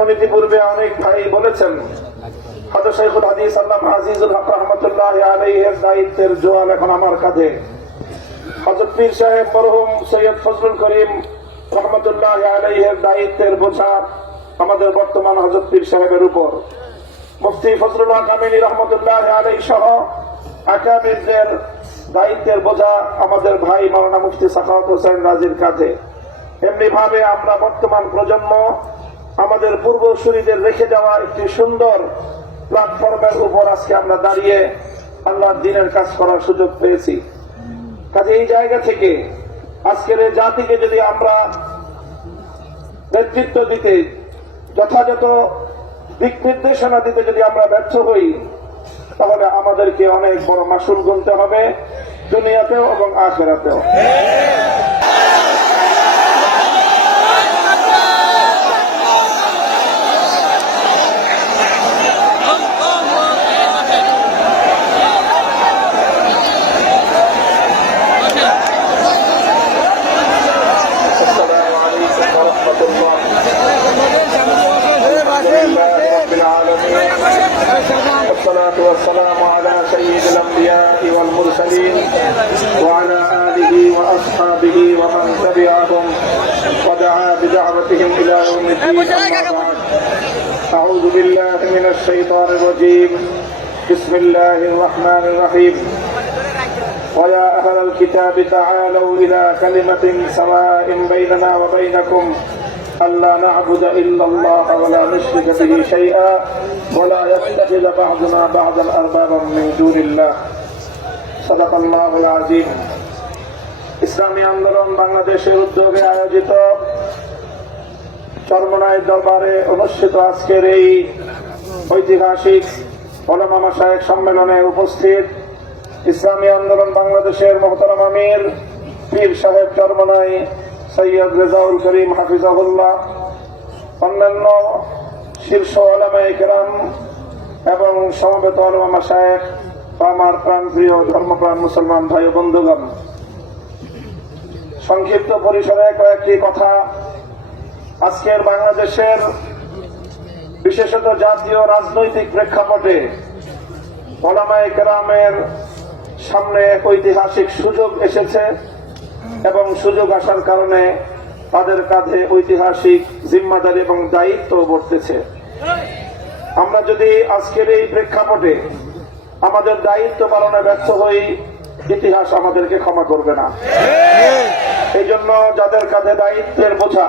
যেমন ইতিপূর্বে অনেক ভাই বলেছেন, হযরত শাইখুল হাদিস আল্লামা আজিজুল হক রাহমাতুল্লাহি আলাইহির দায়িত্বের জোয়াল এখন আমার কাঁধে। হযরত পীর সাহেব মরহুম সৈয়দ ফজলুল করিম রহমতুল্লাহি আলাইহির দায়িত্বের বোঝা আমাদের বর্তমান হযরত পীর সাহেবের উপর। মুফতি ফজলুল হক আমিনী রহমতুল্লাহি আলাইহি সহ আকাবিরদের দায়িত্বের বোঝা আমাদের ভাই মাওলানা মুফতি সাখাওয়াত হোসেন রাজির কাঁধে। এমনি ভাবে আমরা বর্তমান প্রজন্ম আমাদের পূর্বসূরীদের রেখে যাওয়া একটি সুন্দর প্ল্যাটফর্মের উপর আজকে আমরা দাঁড়িয়ে আল্লাহর দ্বীনের কাজ করার সুযোগ পেয়েছি। কাজে এই জায়গা থেকে আজকের এই জাতিকে যদি আমরা নেতৃত্ব দিতে, যথাযথ দিক নির্দেশনা দিতে যদি আমরা ব্যর্থ হই, তাহলে আমাদেরকে অনেক বড় মাসুল গুনতে হবে দুনিয়াতেও এবং আখিরাতেও। والصلاة والسلام على سيد الأنبياء والمرسلين وعلى آله وأصحابه ومن تبعهم ودعا بدعوتهم إلى يوم الدين. أما بعد، أعوذ بالله من الشيطان الرجيم. بسم الله الرحمن الرحيم. ويا أهل الكتاب تعالوا إلى كلمة سواء بيننا وبينكم ألا نعبد إلا الله ولا نشرك به شيئا ولا يتخذ بعضنا بعضا أربابا من دون الله. صدق الله العظيم. ইসলামী আন্দোলন বাংলাদেশের উদ্যোগে আয়োজিত চরমনাই দরবারে অনুষ্ঠিত আজকের এই ঐতিহাসিক উলামা মাশায়েখ সম্মেলনে উপস্থিত ইসলামী আন্দোলন বাংলাদেশের মোহতারাম আমির পীর সাহেব চরমনাই সৈয়দ রেজাউল করিম হাফিজাহুল্লাহ, অন্যান্য শীর্ষ উলামায়ে কেরাম এবং সমবেত উলামা মাশায়েখ, আমার প্রাণপ্রিয় ধর্মপ্রাণ মুসলমান ভাই ও বন্ধুগণ, সংক্ষিপ্ত পরিসরে কয়েকটি কথা আজকের বাংলাদেশের বিশেষত জাতীয় রাজনৈতিক প্রেক্ষাপটে উলামায়ে কেরামের সামনে এক ঐতিহাসিক সুযোগ এসেছে এবং সুযোগ আসার কারণে তাদের কাঁধে ঐতিহাসিক জিম্মাদারি এবং দায়িত্ব বর্তেছে। আমরা যদি আজকের এই প্রেক্ষাপটে আমাদের দায়িত্ব পালনে ব্যর্থ হই, ইতিহাস আমাদেরকে ক্ষমা করবে না। এই জন্য যাদের কাঁধে দায়িত্বের বোঝা,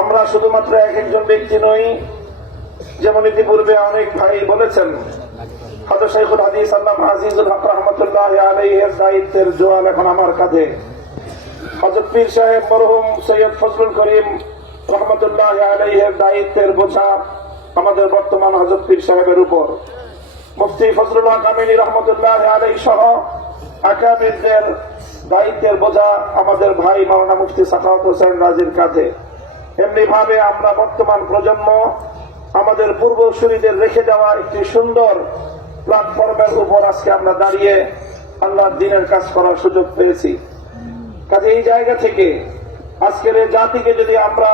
আমরা শুধুমাত্র এক একজন ব্যক্তি নই। যেমন ইতিপূর্বে অনেক ভাই বলেছেন, হযরত শাইখুল হাদিস আল্লামা আজিজুল হক রাহমাতুল্লাহি আলাইহির দায়িত্বের জোয়াল এখন আমার কাঁধে। হযরত পীর সাহেব মরহুম সৈয়দ ফজলুল করিম রহমতুল্লাহি আলাইহির দায়িত্বের বোঝা আমাদের বর্তমান হযরত পীর সাহেবের উপর। মুফতি ফজলুল হক আমিনী রহমতুল্লাহি আলাইহি সহ আকাবিরদের দায়িত্বের বোঝা আমাদের ভাই মাওলানা মুফতি সাখাওয়াত হোসেন রাজির কাঁধে। এমনি ভাবে আমরা বর্তমান প্রজন্ম আমাদের পূর্বসূরীদের রেখে যাওয়া একটি সুন্দর প্ল্যাটফর্মের উপর আজকে আমরা দাঁড়িয়ে আল্লাহর দ্বীনের কাজ করার সুযোগ পেয়েছি। কাজে এই জায়গা থেকে আজকের এই জাতিকে যদি আমরা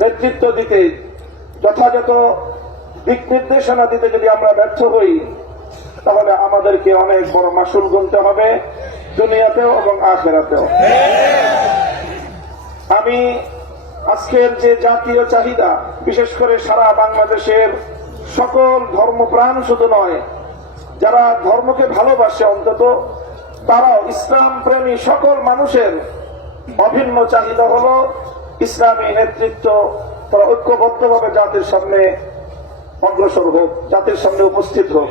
নেতৃত্ব দিতে, যথাযথ দিক নির্দেশনা দিতে যদি আমরা ব্যর্থ হই, তাহলে আমাদেরকে অনেক বড় মাসুল গুনতে হবে দুনিয়াতেও এবং আখিরাতেও। আমি আজকের যে জাতীয় চাহিদা, বিশেষ করে সারা বাংলাদেশের সকল ধর্মপ্রাণ শুধু নয়, যারা ধর্মকে ভালোবাসে অন্তত তারাও ইসলাম প্রেমী সকল মানুষের অভিন্ন চাহিদা হলো ইসলামী নেতৃত্ব তারা ঐক্যবদ্ধভাবে জাতির সামনে অগ্রসর হোক, জাতির সামনে উপস্থিত হোক।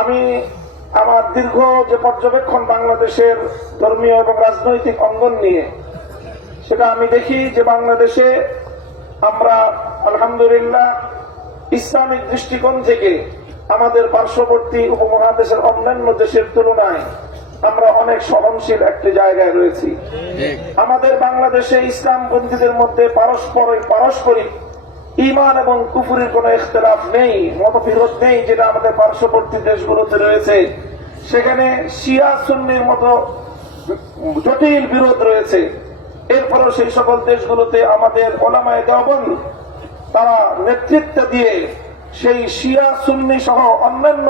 আমি আমার দীর্ঘ যে পর্যবেক্ষণ বাংলাদেশের ধর্মীয় এবং রাজনৈতিক অঙ্গন নিয়ে, সেটা আমি দেখি যে বাংলাদেশে আমরা আলহামদুলিল্লাহ ইসলামিক দৃষ্টিকোণ থেকে আমাদের পার্শ্ববর্তী উপমহাদেশের অন্যান্য দেশের তুলনায় আমরা অনেক সহনশীল একটি জায়গায় রয়েছি। আমাদের বাংলাদেশে ইসলামপন্থীদের মধ্যে পারস্পরিক ঈমান এবং কুফরের কোনো ইখতিলাফ নেই, মতবিরোধ নেই, যেটা আমাদের পার্শ্ববর্তী দেশগুলোতে রয়েছে। সেখানে শিয়া সুন্নির মতো জটিল বিরোধ রয়েছে। এরপরেও সেই সকল দেশগুলোতে আমাদের ওলামায়ে দেওবন্দ তারা নেতৃত্ব দিয়ে সেই শিয়া সুন্নি সহ অন্যান্য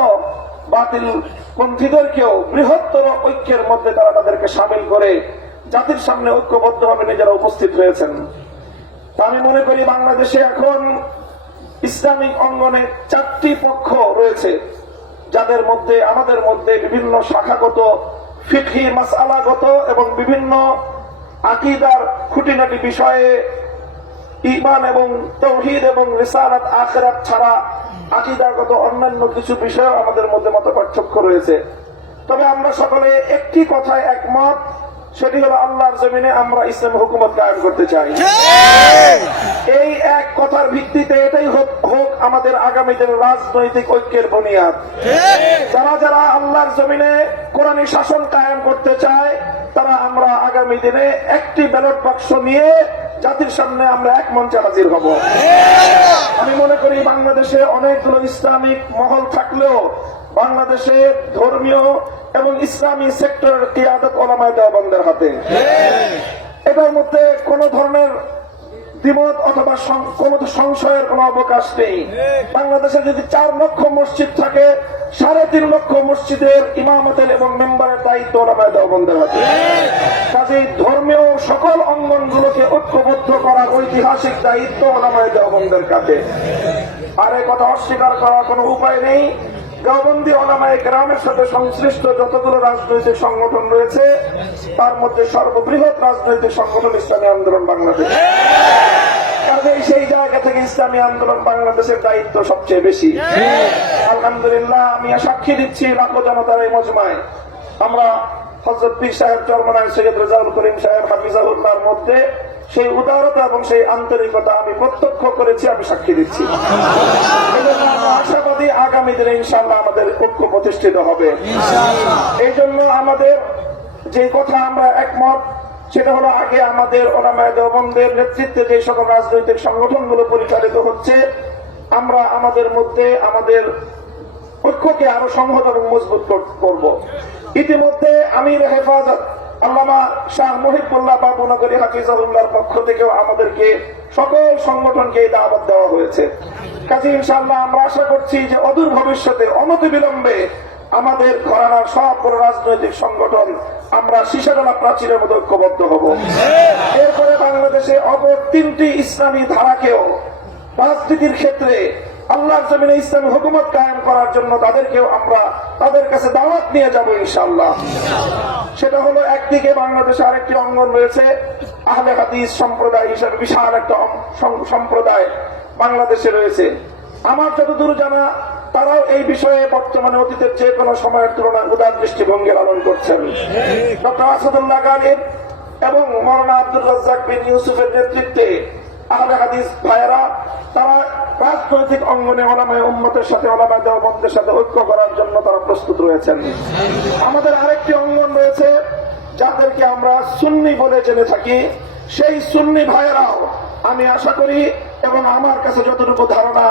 বাতিল পন্থীদেরকেও বৃহত্তর ঐক্যের মধ্যে তারা তাদেরকে সামিল করে জাতির সামনে ঐক্যবদ্ধভাবে নিজেরা উপস্থিত হয়েছেন। আমি মনে করি বাংলাদেশে এখন ইসলামিক অঙ্গনে 4টি পক্ষ রয়েছে, যাদের মধ্যে আমাদের মধ্যে বিভিন্ন শাখাগত ফিকহি মাসআলাগত এবং বিভিন্ন আকীদার খুঁটিনাটি বিষয়ে ঈমান এবং তাওহীদ এবং রিসালাত আখিরাত ছাড়া আকীদাগত অন্যান্য কিছু বিষয় আমাদের মধ্যে মতপার্থক্য রয়েছে। তবে আমরা সকলে একটি কথায় একমত, সেটি হলো আল্লাহর জমিনে আমরা ইসলামী হুকুমত কায়েম করতে চাই। এই এক কথার ভিত্তিতে এটাই হোক আমাদের আগামী দিনের রাজনৈতিক ঐক্যের বুনিয়াদ। যারা যারা আল্লাহর জমিনে কোরআনী শাসন কায়েম করতে চায় তারা আমরা আগামী দিনে একটি ব্যালট বাক্স নিয়ে জাতির সামনে আমরা এক মঞ্চে হাজির হব। আমি মনে করি বাংলাদেশে অনেকগুলো ইসলামিক মহল থাকলেও বাংলাদেশে ধর্মীয় এবং ইসলামী সেক্টরের কিয়াদত ওলামায়ে দেওবন্দের হাতে। এটার মধ্যে কোন ধরনের দ্বিমত অথবা কোন সংশয়ের কোন অবকাশ নেই। বাংলাদেশে যদি 4 লক্ষ মসজিদ থাকে, 3.5 লক্ষ মসজিদের ইমামতের এবং মেম্বারের দায়িত্ব ওলামায়ে দেওবন্দের হাতে। কাজেই ধর্মীয় সকল অঙ্গনগুলোকে ঐক্যবদ্ধ করার ঐতিহাসিক দায়িত্ব ওলামায়ে দেওবন্দের কাছে। আর এই কথা অস্বীকার করার কোনো উপায় নেই। দেওবন্দি ওলামায়ে কেরামের সাথে সংশ্লিষ্ট যতগুলো রাজনৈতিক সংগঠন রয়েছে তার মধ্যে সর্ববৃহৎ রাজনৈতিক সংগঠন ইসলামী আন্দোলন বাংলাদেশ। কাজেই সেই জায়গা থেকে ইসলামী আন্দোলন বাংলাদেশের দায়িত্ব সবচেয়ে বেশি। আলহামদুলিল্লাহ, আমি সাক্ষী দিচ্ছি লাখো জনতার এই মজমায় আমরা হযরত পীর সাহেব চরমনায় সৈয়দ রেজাউল করিম সাহেব হাফিজাহুল্লাহর মধ্যে সেই উদারতা এবং সেই আন্তরিকতা আমি প্রত্যক্ষ করেছি, আমি সাক্ষী দিচ্ছি। আশাবাদী আগামী দিনে ইনশাআল্লাহ আমাদের ঐক্য প্রতিষ্ঠিত হবে। এই জন্য আমাদের যে কথা আমরা একমত, সেটা হলো আগে আমাদের ওলামায়ে দেওবন্দের নেতৃত্বে যে সকল রাজনৈতিক সংগঠনগুলো পরিচালিত হচ্ছে আমরা আমাদের মধ্যে আমাদের ঐক্যকে আরো সংহত এবং মজবুত করব। ইতিমধ্যে আমির হেফাজত আল্লামা শাহ মুহিবুল্লাহ বাবুনগরী হাফিজাহুল্লাহর পক্ষ থেকেও আমাদেরকে সকল সংগঠনকে দাওয়াত দেওয়া হয়েছে। কাজে ইনশাআল্লাহ আমরা আশা করছি যে অদূর ভবিষ্যতে অনতিবিলম্বে আমাদের ঘরানার সবগুলো রাজনৈতিক সংগঠন আমরা সীসাডালা প্রাচীরের মতো ঐক্যবদ্ধ হব। এরপরে বাংলাদেশে অপর 3টি ইসলামী ধারাকেও রাজনীতির ক্ষেত্রে আল্লাহর জমিনে ইসলামী হুকুমত কায়েম করার জন্য তাদেরকেও আমরা তাদের কাছে দাওয়াত নিয়ে যাব ইনশাআল্লাহ। সেটা হলো একদিকে বাংলাদেশে আরেকটি অঙ্গন রয়েছে আহলে হাদিস সম্প্রদায় হিসেবে বিশাল একটা সম্প্রদায় বাংলাদেশে রয়েছে। আমার যতদূর জানা তারাও এই বিষয়ে বর্তমানে অতীতের যে কোনো সময়ের তুলনায় উদার দৃষ্টিভঙ্গি লালন করছেন। ডক্টর আসাদুল্লাহ গালিব এবং মওলানা আব্দুর রাজ্জাক বিন ইউসুফের নেতৃত্বে আহলে হাদিস ভাইয়েরা তারা রাজনৈতিক অঙ্গনে ওলামায়ে উম্মতের সাথে ওলামায়ে দেওবন্দের সাথে ঐক্য করার জন্য তারা প্রস্তুত রয়েছেন। আমাদের আরেকটি অঙ্গন রয়েছে যাদেরকে আমরা সুন্নি বলে জেনে থাকি, সেই সুন্নি ভাইয়েরাও আমি আশা করি এবং আমার কাছে যতটুকু ধারণা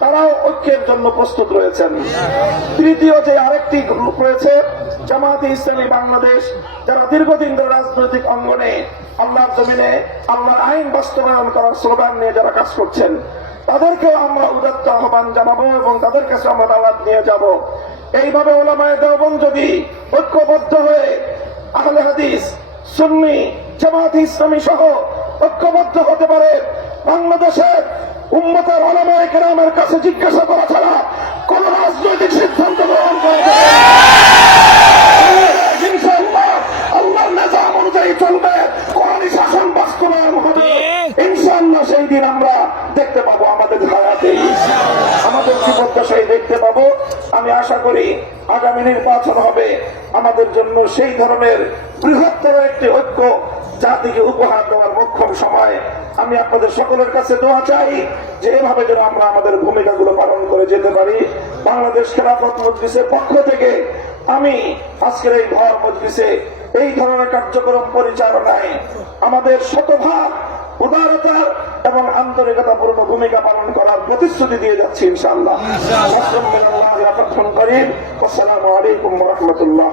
তারাও ঐক্যের জন্য প্রস্তুত রয়েছেন। তৃতীয় যে আরেকটি গ্রুপ রয়েছে জামায়াতে ইসলামী বাংলাদেশ, যারা দীর্ঘদিন ধরে রাজনৈতিক অঙ্গনে আল্লাহর জমিনে আল্লাহর আইন বাস্তবায়ন করার স্লোগান নিয়ে যারা কাজ করছেন তাদেরকেও আমরা উদাত্ত আহ্বান জানাবো এবং তাদের কাছে আমরা দাওয়াত নিয়ে যাব। এইভাবে ওলামায়ে দেওবন্দ যদি ঐক্যবদ্ধ হয়ে আহলে হাদিস সুন্নি জামায়াতে ইসলামী সহ ঐক্যবদ্ধ হতে পারে, বাংলাদেশের উম্মতের ওলামায়ে কেরামের কাছে জিজ্ঞাসা করা ছাড়া কোন রাজনৈতিক সিদ্ধান্ত গ্রহণ করা যাবে না। ইনশাআল্লাহ আল্লাহর নিজাম অনুযায়ী চলবে, কোরআনী শাসন বাস্তবায়ন হবে। ইনশাআল্লাহ সেই দিন আমরা দেখতে পাবো আমাদের হায়াতে, আমাদের জীবদ্দশায় দেখতে পাবো। আমি আশা করি আগামী নির্বাচন হবে আমাদের জন্য সেই ধরনের বৃহত্তর একটি ঐক্য জাতিকে উপহার দেওয়ার মোক্ষম সময়। আমি আপনাদের সকলের কাছে দোয়া চাই যে এভাবে যেন আমরা আমাদের ভূমিকাগুলো পালন করে যেতে পারি। বাংলাদেশ খেলাফত মজলিসের পক্ষ থেকে আমি আজকের এই ঘর মজলিসে এই ধরনের কার্যক্রম পরিচালনায় আমাদের শতভাগ উদারতার এবং আন্তরিকতাপূর্ণ ভূমিকা পালন করার প্রতিশ্রুতি দিয়ে যাচ্ছি ইনশাআল্লাহ। আসসালামু আলাইকুম ওয়া রাহমাতুল্লাহ।